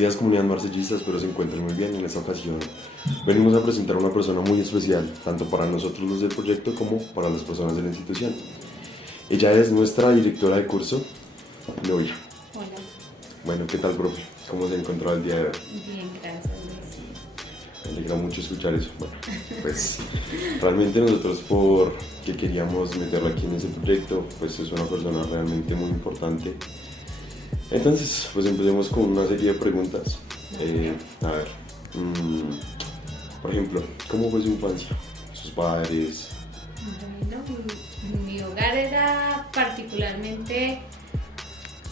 días, comunidad marcellistas, espero se encuentren muy bien. En esta ocasión venimos a presentar a una persona muy especial, tanto para nosotros los del proyecto como para las personas de la institución. Ella es nuestra directora de curso, Novia. Hola. Bueno, ¿qué tal, profe? ¿Cómo se encontró el día de hoy? Bien, gracias, Luis. Me alegra mucho escuchar eso. Bueno, pues realmente nosotros porque queríamos meterlo aquí en ese proyecto, pues es una persona realmente muy importante. Entonces, pues empecemos con una serie de preguntas. A ver, por ejemplo, ¿cómo fue su infancia? ¿Sus padres? Bueno, mi hogar era particularmente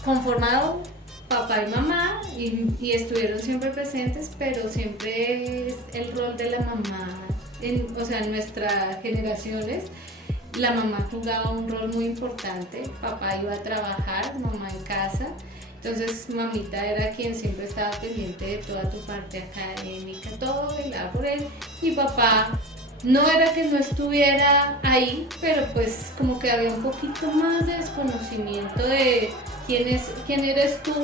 conformado papá y mamá y estuvieron siempre presentes, pero siempre es el rol de la mamá, o sea, en nuestras generaciones. La mamá jugaba un rol muy importante, papá iba a trabajar, mamá en casa, entonces mamita era quien siempre estaba pendiente de toda tu parte académica, todo velaba por él, y papá no era que no estuviera ahí, pero pues como que había un poquito más de desconocimiento de quién eres tú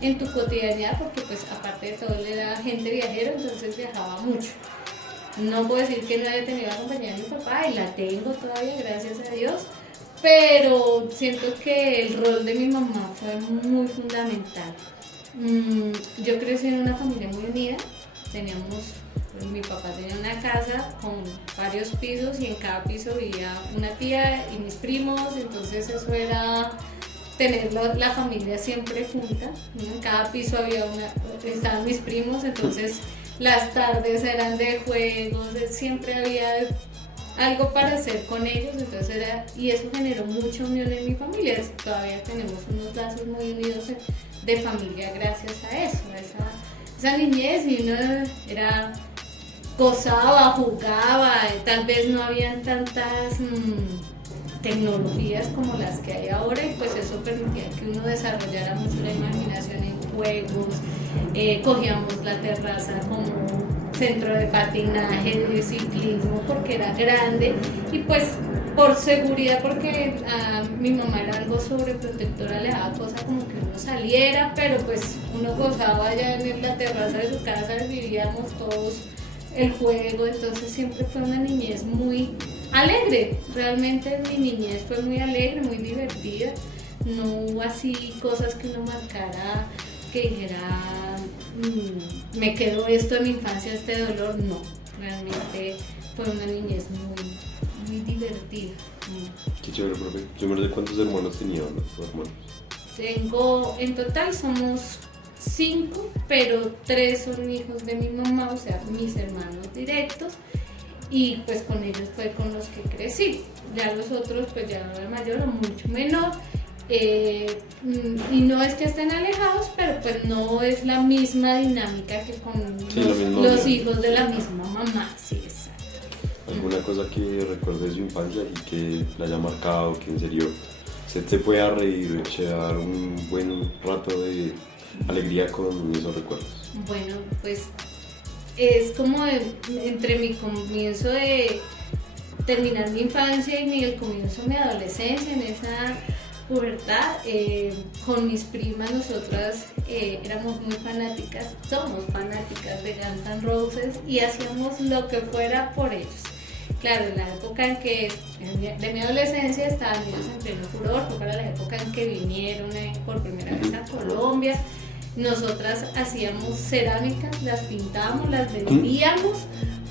en tu cotidianidad, porque pues aparte de todo él era agente viajero, entonces viajaba mucho. No puedo decir que no haya tenido la compañía de mi papá, y la tengo todavía, gracias a Dios, pero siento que el rol de mi mamá fue muy fundamental. Yo crecí en una familia muy unida, mi papá tenía una casa con varios pisos y en cada piso vivía una tía y mis primos, entonces eso era tener la familia siempre junta, ¿no? En cada piso estaban mis primos, entonces las tardes eran de juegos, siempre había algo para hacer con ellos, entonces y eso generó mucha unión en mi familia. Todavía tenemos unos lazos muy unidos de familia gracias a eso, a esa niñez, y uno gozaba, jugaba, tal vez no habían tantas tecnologías como las que hay ahora, y pues eso permitía que uno desarrollara mucho la imaginación en juegos. Cogíamos la terraza como centro de patinaje, de ciclismo, porque era grande, y pues por seguridad, porque a mi mamá era algo sobreprotectora, le daba cosa como que uno saliera, pero pues uno gozaba allá en la terraza de su casa, vivíamos todos el juego, entonces siempre fue una niñez muy alegre. Realmente mi niñez fue muy alegre, muy divertida, no hubo así cosas que uno marcara, que dijera, me quedó esto de mi infancia, este dolor. No, realmente fue una niñez muy divertida. Qué chévere, profe. Primero, ¿de cuántos hermanos tenían los hermanos? En total somos 5, pero 3 son hijos de mi mamá, o sea, mis hermanos directos, y pues con ellos fue con los que crecí. Ya los otros, pues ya era mayor o mucho menor, y no es que estén alejados, pero pues no es la misma dinámica que con los hijos de la misma mamá. Sí, exacto. ¿Alguna cosa que recuerde de su infancia y que la haya marcado, que en serio se pueda reír, echar un buen rato de alegría con esos recuerdos? Bueno, pues es como entre mi comienzo de terminar mi infancia y el comienzo de mi adolescencia, en esa pubertad, con mis primas nosotras éramos muy fanáticas, somos fanáticas de Guns N' Roses, y hacíamos lo que fuera por ellos. Claro, en la época de mi adolescencia estaban ellos en pleno furor, fue para la época en que vinieron por primera vez a Colombia. Nosotras hacíamos cerámicas, las pintábamos, las vendíamos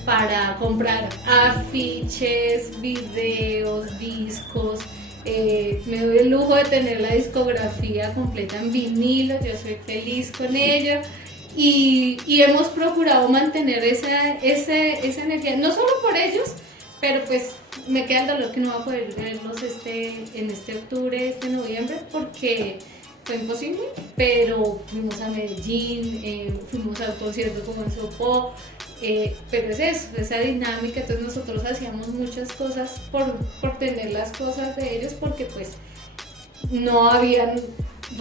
para comprar afiches, videos, discos. Me doy el lujo de tener la discografía completa en vinilo, yo soy feliz con ello, y hemos procurado mantener esa energía, no solo por ellos, pero pues me queda el dolor que no va a poder verlos en este octubre, este noviembre, porque fue imposible, pero fuimos a Medellín, fuimos a un concierto como en Sopó, pero es eso, esa dinámica. Entonces nosotros hacíamos muchas cosas por tener las cosas de ellos, porque pues no habían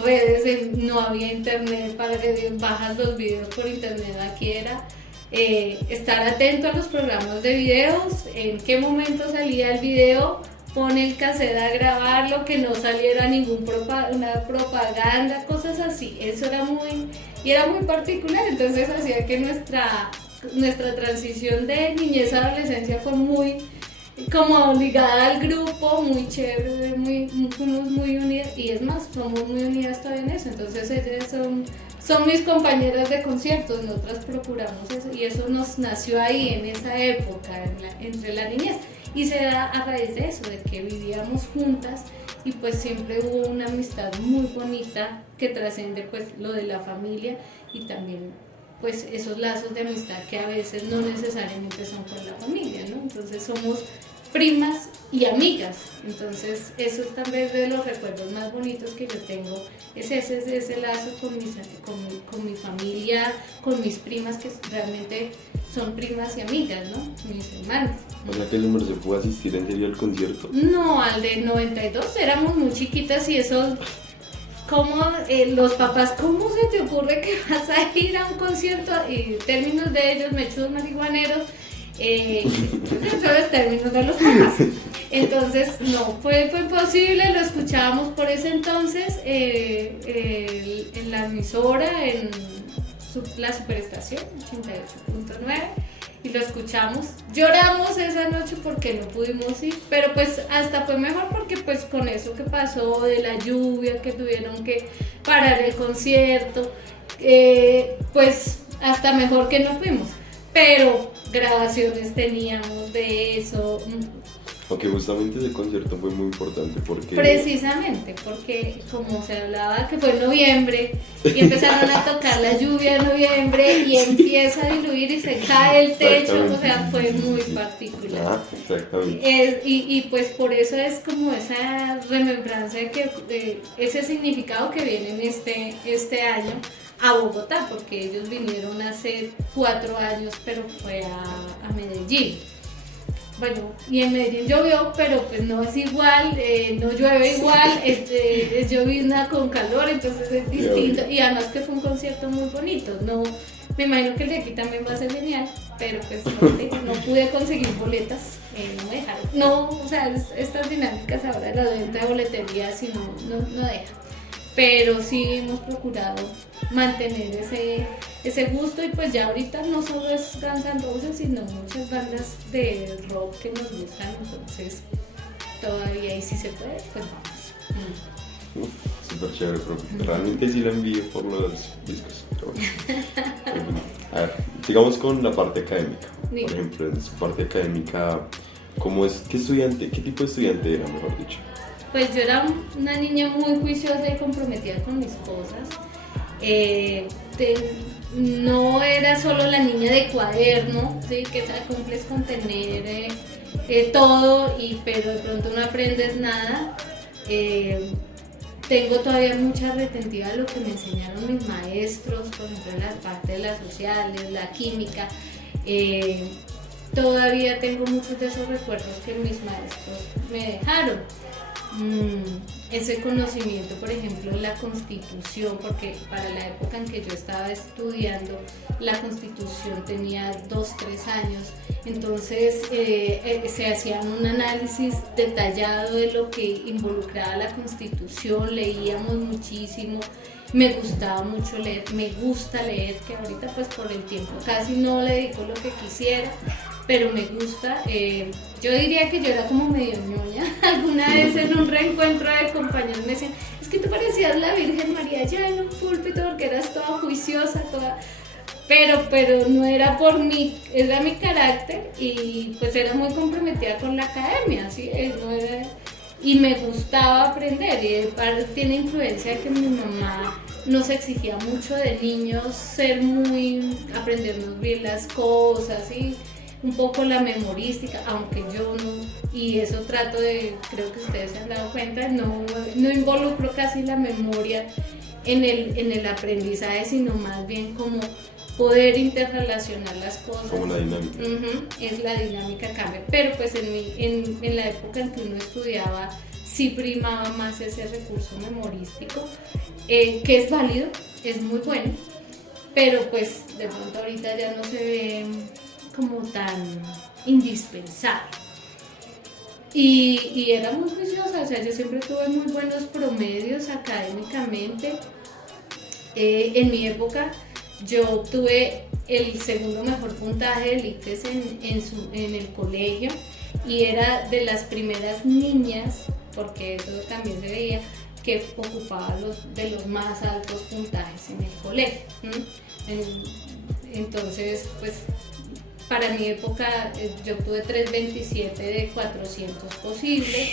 redes, no había internet para que bajas los videos por internet. Aquí era estar atento a los programas de videos, en qué momento salía el video, pone el cassette a grabarlo, que no saliera una propaganda, cosas así. Eso era muy particular, entonces hacía que nuestra transición de niñez a adolescencia fue muy como ligada al grupo, muy chévere, fuimos muy unidas, y es más, somos muy unidas todavía en eso. Entonces ellas son mis compañeras de conciertos, nosotras procuramos eso, y eso nos nació ahí en esa época, entre la niñez, y se da a raíz de eso, de que vivíamos juntas, y pues siempre hubo una amistad muy bonita que trasciende pues lo de la familia, y también pues esos lazos de amistad que a veces no necesariamente son con la familia, ¿no? Entonces somos primas y amigas, entonces eso es también de los recuerdos más bonitos que yo tengo, es ese lazo con mi familia, con mis primas, que realmente son primas y amigas, ¿no? Mis hermanas. O sea que el número se pudo asistir en serio al concierto. No, al de 92 éramos muy chiquitas, y eso, como los papás, ¿cómo se te ocurre que vas a ir a un concierto? Y términos de ellos, mechudos marihuaneros, los términos de los papás. Entonces, no, fue imposible, lo escuchábamos por ese entonces en la emisora, en la superestación 88.9, y lo escuchamos. Lloramos esa noche porque no pudimos ir, pero pues hasta fue mejor, porque pues con eso que pasó de la lluvia, que tuvieron que parar el concierto, pues hasta mejor que no fuimos, pero grabaciones teníamos de eso. Aunque justamente ese concierto fue muy importante porque... Precisamente, porque como se hablaba que fue en noviembre y empezaron a tocar la lluvia en noviembre y empieza a diluir y se cae el techo, o sea, fue muy particular. Ah, exactamente. Y pues por eso es como esa remembranza de ese significado que viene en este año a Bogotá, porque ellos vinieron hace 4 años, pero fue a Medellín. Bueno, y en Medellín llovió, pero pues no es igual, no llueve igual, es llovizna con calor, entonces es distinto, y además que fue un concierto muy bonito. No, me imagino que el de aquí también va a ser genial, pero pues no pude conseguir boletas, no me dejaron. No, o sea, estas dinámicas ahora de la venta de boletería, si no dejan. Pero sí hemos procurado mantener ese gusto, y pues ya ahorita no solo es Guns N' Roses, sino muchas bandas de rock que nos gustan, entonces todavía, y si se puede, pues vamos. Súper chévere, pero realmente sí la envidio por los discos. Pero bueno. A ver, sigamos con la parte académica. Por ejemplo, en su parte académica, qué tipo de estudiante era, mejor dicho? Pues yo era una niña muy juiciosa y comprometida con mis cosas. No era solo la niña de cuaderno, ¿sí? Que te cumples con tener todo, pero de pronto no aprendes nada. Tengo todavía mucha retentiva de lo que me enseñaron mis maestros, por ejemplo en la parte de las sociales, la química. Todavía tengo muchos de esos recuerdos que mis maestros me dejaron. Ese conocimiento, por ejemplo, de la Constitución, porque para la época en que yo estaba estudiando, la Constitución tenía 2-3 años, entonces se hacían un análisis detallado de lo que involucraba la Constitución, leíamos muchísimo. Me gustaba mucho leer, me gusta leer, que ahorita pues por el tiempo casi no le dedico lo que quisiera, pero me gusta. Yo diría que yo era como medio ñoña. Alguna vez en un reencuentro de compañeros me decían, es que tú parecías la Virgen María ya en un púlpito porque eras toda juiciosa, pero no era por mí, era mi carácter, y pues era muy comprometida con la academia, ¿sí? Y me gustaba aprender, y tiene influencia de que mi mamá nos exigía mucho de niños aprendernos bien las cosas, y un poco la memorística, aunque yo no, y eso creo que ustedes se han dado cuenta, no involucro casi la memoria en el aprendizaje, sino más bien como poder interrelacionar las cosas. Como la dinámica. Es la dinámica cambia, pero pues en la época en que uno estudiaba sí primaba más ese recurso memorístico, que es válido, es muy bueno, pero pues de pronto ahorita ya no se ve como tan indispensable. y era muy juiciosa, o sea, yo siempre tuve muy buenos promedios académicamente. En mi época yo obtuve el segundo mejor puntaje del ICFES en el colegio y era de las primeras niñas, porque eso también se veía, que ocupaba de los más altos puntajes en el colegio. Entonces, pues para mi época yo obtuve 327 de 400 posibles.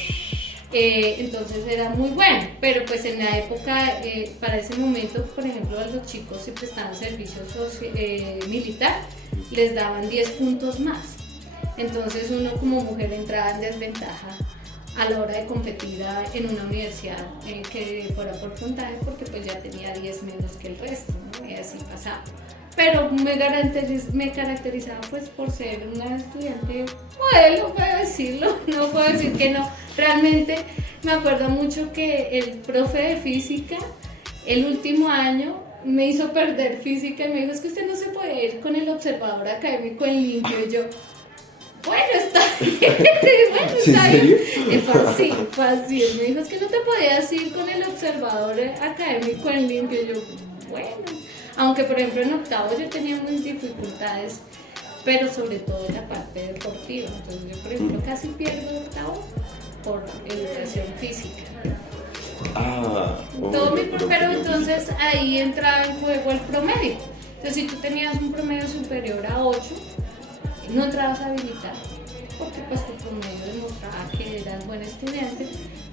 Entonces era muy bueno, pero pues en la época, para ese momento, por ejemplo, a los chicos si prestaban servicio militar, les daban 10 puntos más. Entonces uno como mujer entraba en desventaja a la hora de competir en una universidad que fuera por puntaje, porque pues ya tenía 10 menos que el resto, ¿no? Y así pasaba. Pero me caracterizaba pues por ser una estudiante modelo, puedo decirlo, no puedo decir que no. Realmente me acuerdo mucho que el profe de física, el último año, me hizo perder física y me dijo, es que usted no se puede ir con el observador académico en limpio. Y yo, bueno, está bien, bueno, está bien. Fue así, me dijo, es que no te podías ir con el observador académico en limpio. Y yo, bueno. Aunque por ejemplo en octavo yo tenía muchas dificultades, pero sobre todo en la parte deportiva. Entonces yo por ejemplo casi pierdo octavo por educación física. Pero entonces ahí entraba en juego el promedio. Entonces si tú tenías un promedio superior a 8, no entrabas a habilitar, porque pues tu promedio demostraba que eras buen estudiante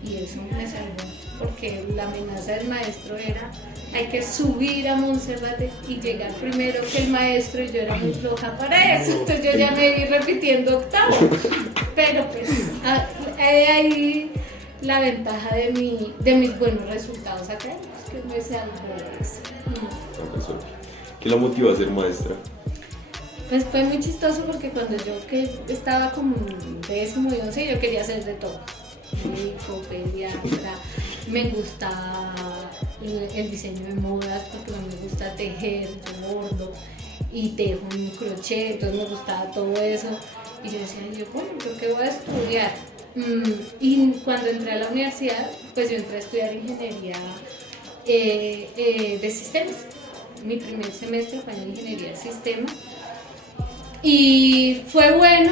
y eso me salvó, porque la amenaza del maestro era hay que subir a Monserrate y llegar primero que el maestro y yo era muy floja para eso, entonces yo ya me vi repitiendo octavo, pero pues ahí la ventaja de mis buenos resultados académicos, que me salvó de eso. ¿Qué la motivó a ser maestra? Pues fue muy chistoso porque cuando yo que estaba como en 10º y 11 yo quería hacer de todo. Médico, pediatra, me gusta el diseño de modas porque me gusta tejer, yo bordo y tejo en crochet, entonces me gustaba todo eso. Y yo decía, bueno, ¿yo qué voy a estudiar? Y cuando entré a la universidad, pues yo entré a estudiar ingeniería de sistemas. Mi primer semestre fue en ingeniería de sistemas. Y fue bueno,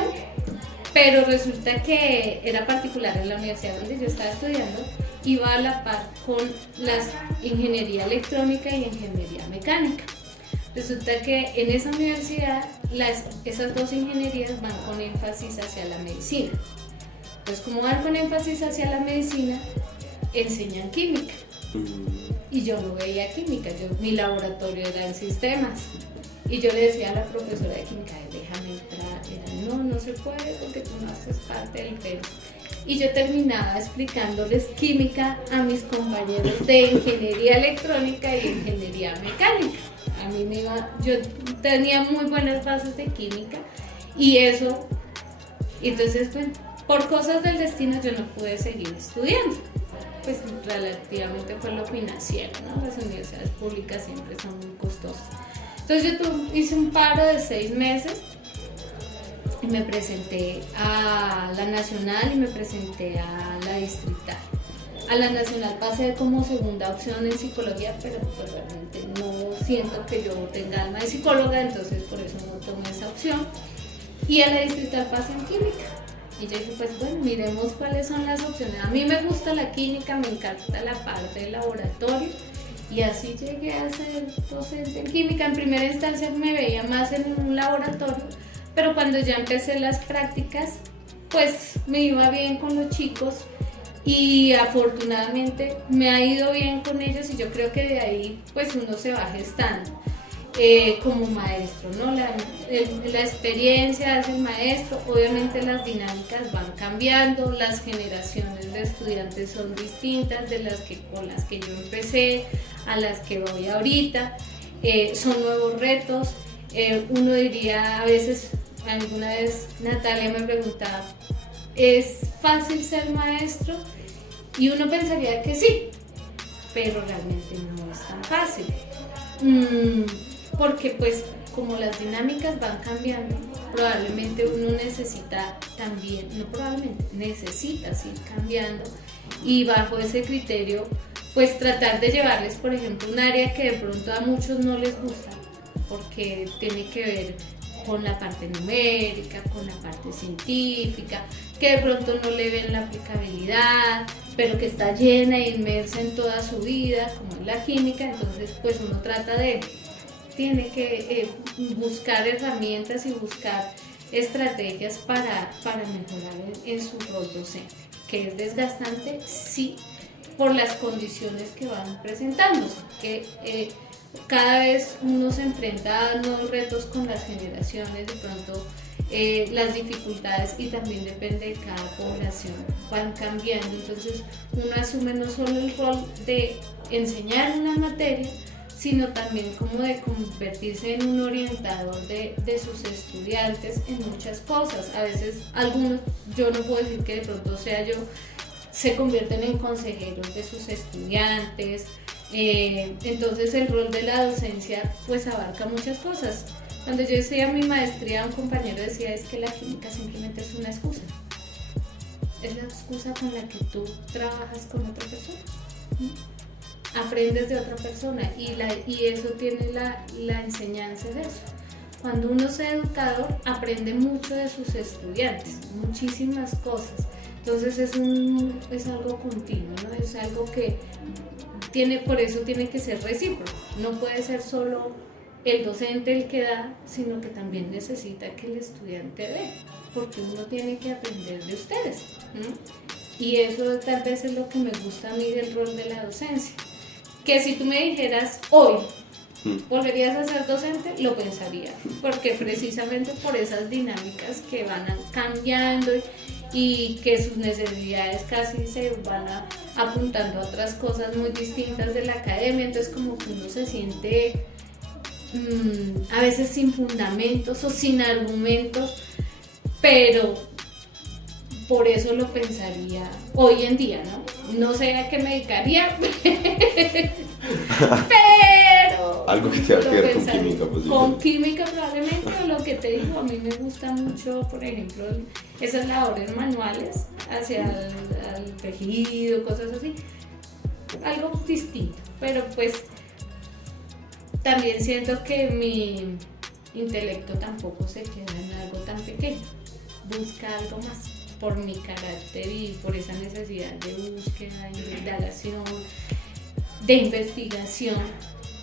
pero resulta que era particular en la universidad donde yo estaba estudiando, iba a la par con las ingeniería electrónica y ingeniería mecánica. Resulta que en esa universidad esas dos ingenierías van con énfasis hacia la medicina. Entonces, como van con énfasis hacia la medicina, enseñan química. Y yo no veía química, mi laboratorio era en sistemas. Y yo le decía a la profesora de química, déjame entrar. Era, no se puede porque tú no haces parte del PER. Y yo terminaba explicándoles química a mis compañeros de ingeniería electrónica y ingeniería mecánica. A mí yo tenía muy buenas bases de química y eso, entonces pues, por cosas del destino yo no pude seguir estudiando. Pues relativamente fue lo financiero, ¿no? Las universidades públicas siempre son muy costosas. Entonces yo hice un paro de 6 meses y me presenté a la nacional y me presenté a la distrital. A la nacional pasé como segunda opción en psicología, pero pues realmente no siento que yo tenga alma de psicóloga, entonces por eso no tomé esa opción. Y a la distrital pasé en química. Y yo dije, pues bueno, miremos cuáles son las opciones. A mí me gusta la química, me encanta la parte del laboratorio. Y así llegué a ser docente en química. En primera instancia me veía más en un laboratorio, pero cuando ya empecé las prácticas, pues me iba bien con los chicos y afortunadamente me ha ido bien con ellos y yo creo que de ahí pues uno se va gestando como maestro, ¿no? La experiencia hace el maestro, obviamente las dinámicas van cambiando, las generaciones de estudiantes son distintas con las que yo empecé a las que voy ahorita, son nuevos retos, uno diría a veces, alguna vez Natalia me preguntaba, ¿es fácil ser maestro? Y uno pensaría que sí, pero realmente no es tan fácil. Porque pues como las dinámicas van cambiando, probablemente uno necesita también, no probablemente, necesitas ir cambiando y bajo ese criterio pues tratar de llevarles, por ejemplo, un área que de pronto a muchos no les gusta porque tiene que ver con la parte numérica, con la parte científica, que de pronto no le ven la aplicabilidad, pero que está llena e inmersa en toda su vida, como es la química. Entonces pues uno tiene que buscar herramientas y buscar estrategias para mejorar en su rol docente, que es desgastante, sí, por las condiciones que van presentándose, que cada vez uno se enfrenta a nuevos retos con las generaciones, de pronto las dificultades y también depende de cada población, van cambiando. Entonces uno asume no solo el rol de enseñar una materia, sino también como de convertirse en un orientador de sus estudiantes en muchas cosas. A veces algunos, yo no puedo decir que de pronto sea yo, se convierten en consejeros de sus estudiantes. Entonces el rol de la docencia pues abarca muchas cosas. Cuando yo hacía mi maestría, un compañero decía es que la química simplemente es una excusa. Es la excusa con la que tú trabajas con otra persona. Aprendes de otra persona y eso tiene la enseñanza de eso. Cuando uno es educador, aprende mucho de sus estudiantes, muchísimas cosas. Entonces es algo continuo, ¿no? Es algo que por eso tiene que ser recíproco. No puede ser solo el docente el que da, sino que también necesita que el estudiante dé, porque uno tiene que aprender de ustedes, ¿no? Y eso tal vez es lo que me gusta a mí del rol de la docencia. Que si tú me dijeras hoy, ¿volverías a ser docente? Lo pensaría, porque precisamente por esas dinámicas que van cambiando y que sus necesidades casi se van apuntando a otras cosas muy distintas de la academia, entonces como que uno se siente a veces sin fundamentos o sin argumentos, pero por eso lo pensaría hoy en día, ¿no? No sé a qué me dedicaría, pero... Algo que tenga que ver con química, pues. Con química probablemente, o lo que te digo, a mí me gusta mucho, por ejemplo, esas labores manuales hacia el tejido, cosas así. Algo distinto, pero pues también siento que mi intelecto tampoco se queda en algo tan pequeño, busca algo más por mi carácter y por esa necesidad de búsqueda, de indagación, de investigación.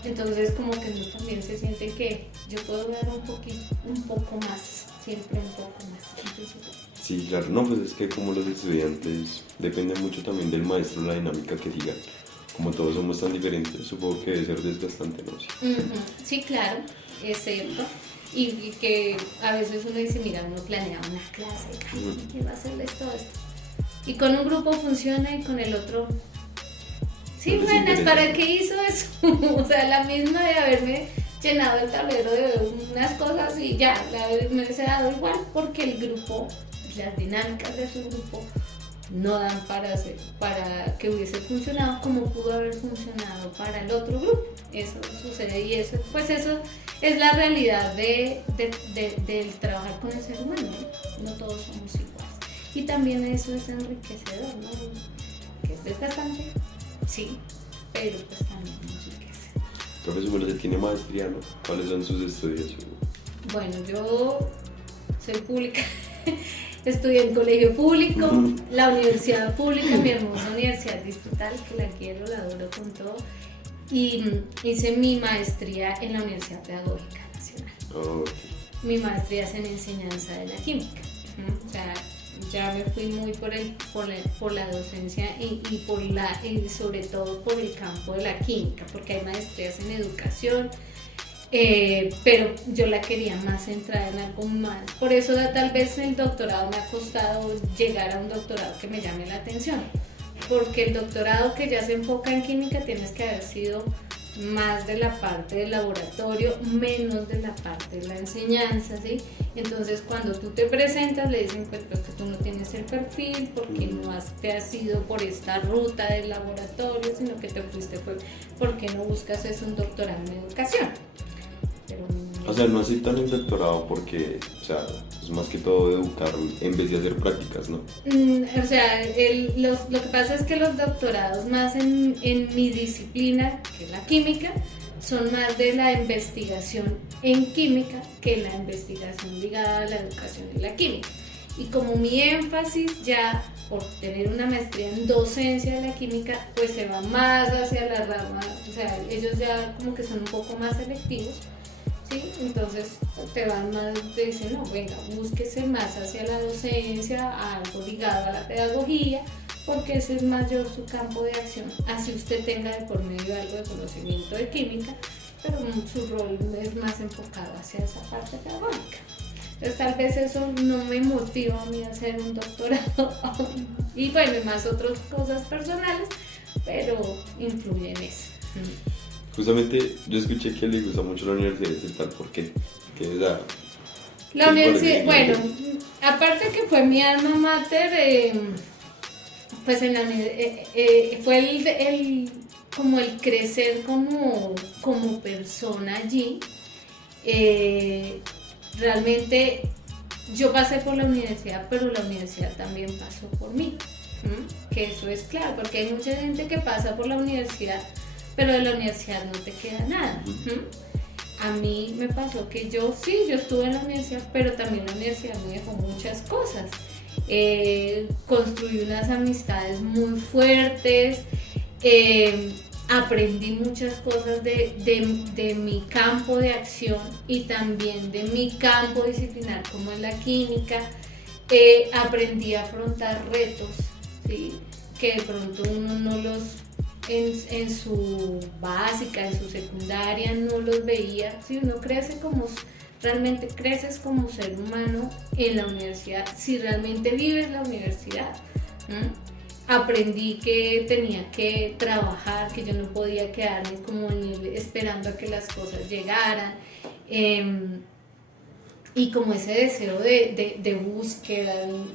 Entonces como que uno también se siente que yo puedo dar un poco más, siempre un poco más. Entonces, sí, claro, no, pues es que como los estudiantes depende mucho también del maestro, la dinámica que digan. Como todos somos tan diferentes, supongo que debe ser desgastante, ¿no? Sí, sí, claro, es cierto. Y que a veces uno dice, mira, uno planea una clase, ¿qué va a hacerles todo esto? Y con un grupo funciona y con el otro, sí, buenas, ¿para qué hizo eso? O sea, la misma de haberme llenado el tablero de unas cosas y ya, me hubiese dado igual, porque el grupo, las dinámicas de su grupo no dan para que hubiese funcionado como pudo haber funcionado para el otro grupo. Eso sucede y eso, pues eso es la realidad del trabajar con el ser humano, ¿no? No todos somos iguales. Y también eso es enriquecedor, ¿no? Que es desgastante, sí, pero pues también enriquece. Profesor, ¿usted tiene maestría, no? ¿Cuáles son sus estudios? Bueno, yo soy pública. Estudié en colegio público, la universidad pública, mi hermosa universidad distrital, que la quiero, la adoro con todo. Y hice mi maestría en la Universidad Pedagógica Nacional. Okay. Mi maestría es en enseñanza de la química. O sea, ya me fui muy por la docencia y sobre todo por el campo de la química, porque hay maestrías en educación. Pero yo la quería más centrada en algo más. Por eso tal vez el doctorado me ha costado llegar a un doctorado que me llame la atención. Porque el doctorado que ya se enfoca en química tienes que haber sido más de la parte del laboratorio, menos de la parte de la enseñanza, ¿sí? Entonces cuando tú te presentas le dicen pues que tú no tienes el perfil porque no te has ido por esta ruta del laboratorio, sino que te fuiste porque no buscas un doctorado en educación. Pero O sea, no aceptan el doctorado porque, o sea, es más que todo educar en vez de hacer prácticas, ¿no? O sea, lo que pasa es que los doctorados más en mi disciplina, que es la química, son más de la investigación en química que la investigación ligada a la educación en la química. Y como mi énfasis ya por tener una maestría en docencia de la química, pues se va más hacia la rama, o sea, ellos ya como que son un poco más selectivos, ¿sí? Entonces te van más, te dicen, no, venga, búsquese más hacia la docencia, a algo ligado a la pedagogía, porque ese es mayor su campo de acción, así usted tenga de por medio algo de conocimiento de química, pero su rol es más enfocado hacia esa parte pedagógica. Entonces tal vez eso no me motiva a mí a hacer un doctorado y bueno, y más otras cosas personales, pero influye en eso. Justamente yo escuché que le gusta mucho la universidad estatal, ¿por qué? ¿Qué es la universidad? Bueno, aparte que fue mi alma mater, pues en la, fue como el crecer como persona allí. Realmente yo pasé por la universidad, pero la universidad también pasó por mí, que eso es claro, porque hay mucha gente que pasa por la universidad, pero de la universidad no te queda nada. A mí me pasó que yo estuve en la universidad, pero también la universidad me dejó muchas cosas. Construí unas amistades muy fuertes, aprendí muchas cosas de mi campo de acción y también de mi campo disciplinar como es la química. Aprendí a afrontar retos, ¿sí? Que de pronto uno no los en su básica, en su secundaria no los veía. ¿Sí? Uno realmente creces como ser humano en la universidad, si realmente vives la universidad. Aprendí que tenía que trabajar, que yo no podía quedarme como esperando a que las cosas llegaran, y como ese deseo de búsqueda,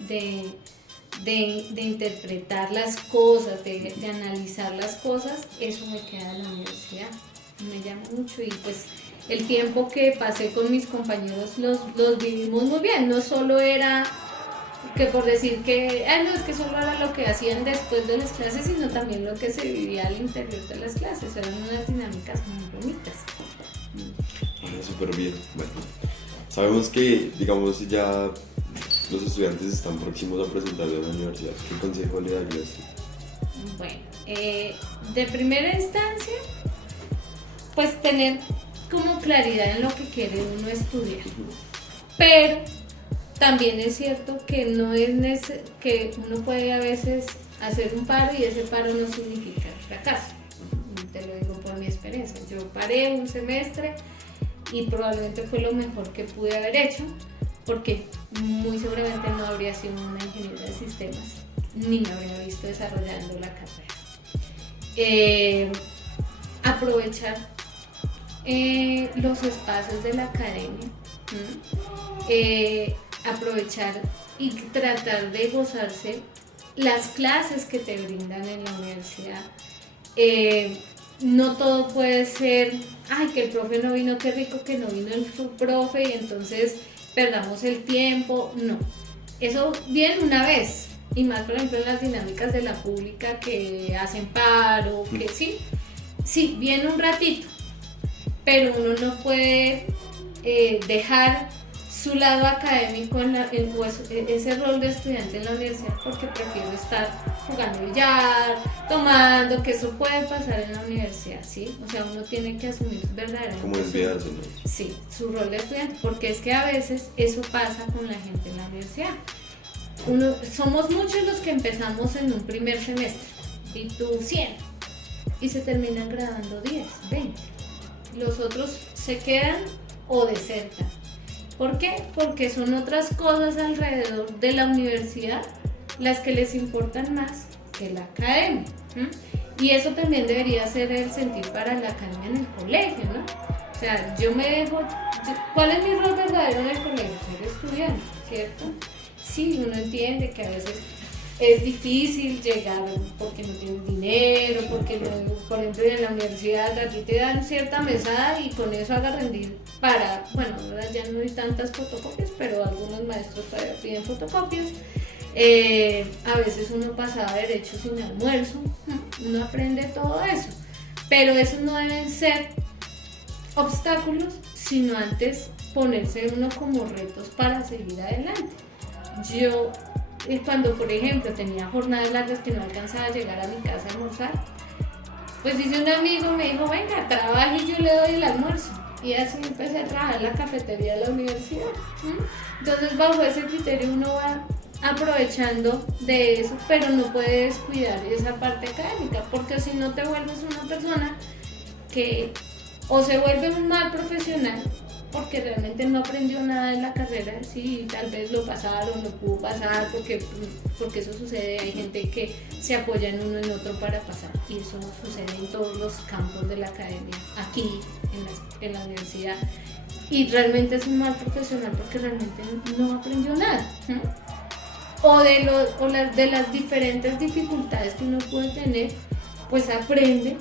de interpretar las cosas, de analizar las cosas, eso me queda en la universidad, me llama mucho. Y pues el tiempo que pasé con mis compañeros los vivimos muy bien, no solo era que por decir que, no, es que solo era lo que hacían después de las clases, sino también lo que se vivía al interior de las clases, eran unas dinámicas muy bonitas. Súper bien. Bueno, sabemos que, digamos, ya los estudiantes están próximos a presentarse a la universidad. ¿Qué consejo le darías? Bueno, de primera instancia, pues tener como claridad en lo que quiere uno estudiar, pero también es cierto que no es que uno puede a veces hacer un paro y ese paro no significa fracaso. Te lo digo por mi experiencia. Yo paré un semestre y probablemente fue lo mejor que pude haber hecho, porque muy seguramente no habría sido una ingeniera de sistemas ni me habría visto desarrollando la carrera. Aprovechar los espacios de la academia, aprovechar y tratar de gozarse las clases que te brindan en la universidad. No todo puede ser, que el profe no vino, qué rico que no vino el profe y entonces perdamos el tiempo. No, eso viene una vez, y más por ejemplo en las dinámicas de la pública que hacen paro, que sí, viene un ratito, pero uno no puede dejar su lado académico ese rol de estudiante en la universidad, porque prefiero estar jugando billar, tomando, que eso puede pasar en la universidad, ¿sí? O sea, uno tiene que asumir verdaderamente como desviarse, ¿no? Sí, su rol de estudiante, porque es que a veces eso pasa con la gente en la universidad. Somos muchos los que empezamos en un primer semestre, y tú 100, y se terminan graduando 10, 20. Los otros se quedan o desertan. ¿Por qué? Porque son otras cosas alrededor de la universidad las que les importan más que la academia. Y eso también debería ser el sentir para la academia en el colegio, ¿no? O sea, ¿cuál es mi rol verdadero en el colegio? Ser estudiante, ¿cierto? Sí, uno entiende que a veces es difícil llegar porque no tienes dinero, porque no, por ejemplo en la universidad a ti te dan cierta mesada y con eso haga rendir para, bueno, ahora ya no hay tantas fotocopias, pero algunos maestros todavía piden fotocopias. A veces uno pasaba derecho sin almuerzo, uno aprende todo eso, pero esos no deben ser obstáculos, sino antes ponerse uno como retos para seguir adelante. Yo cuando por ejemplo tenía jornadas largas que no alcanzaba a llegar a mi casa a almorzar, pues dice un amigo, me dijo, venga, trabaje y yo le doy el almuerzo. Y así empecé a trabajar en la cafetería de la universidad. Entonces bajo ese criterio uno va aprovechando de eso, pero no puedes descuidar esa parte académica, porque si no te vuelves una persona que o se vuelve un mal profesional porque realmente no aprendió nada en la carrera, sí, tal vez lo pasaron, lo pudo pasar, porque eso sucede, hay gente que se apoya en uno en otro para pasar, y eso sucede en todos los campos de la academia, aquí, en la universidad, y realmente es un mal profesional porque realmente no aprendió nada, o de las diferentes dificultades que uno puede tener, pues aprende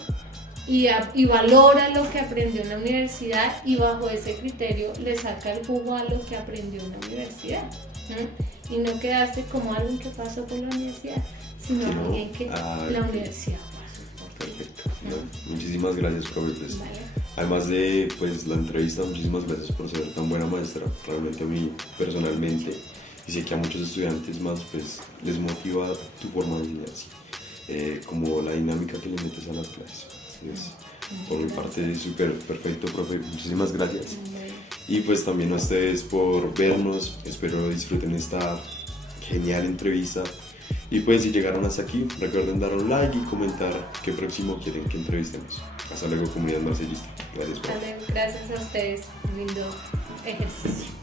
y valora lo que aprendió en la universidad y bajo ese criterio le saca el jugo a lo que aprendió en la universidad. Y no quedarse como alguien que pasó por la universidad, sino alguien que la universidad pasó. Perfecto. No, muchísimas gracias, profe. Pues, Vale. además de pues, la entrevista, muchísimas gracias por ser tan buena maestra. Realmente a mí personalmente, y sé que a muchos estudiantes más, pues les motiva tu forma de enseñar, ¿sí? Como la dinámica que le metes a las clases. Entonces, por mi parte, súper perfecto, profe. Muchísimas gracias. Y pues también a ustedes por vernos. Espero disfruten esta genial entrevista. Y pues si llegaron hasta aquí, recuerden dar un like y comentar qué próximo quieren que entrevistemos. Hasta luego, comunidad marcellista. Gracias, profe. Gracias a ustedes, lindo ejercicio.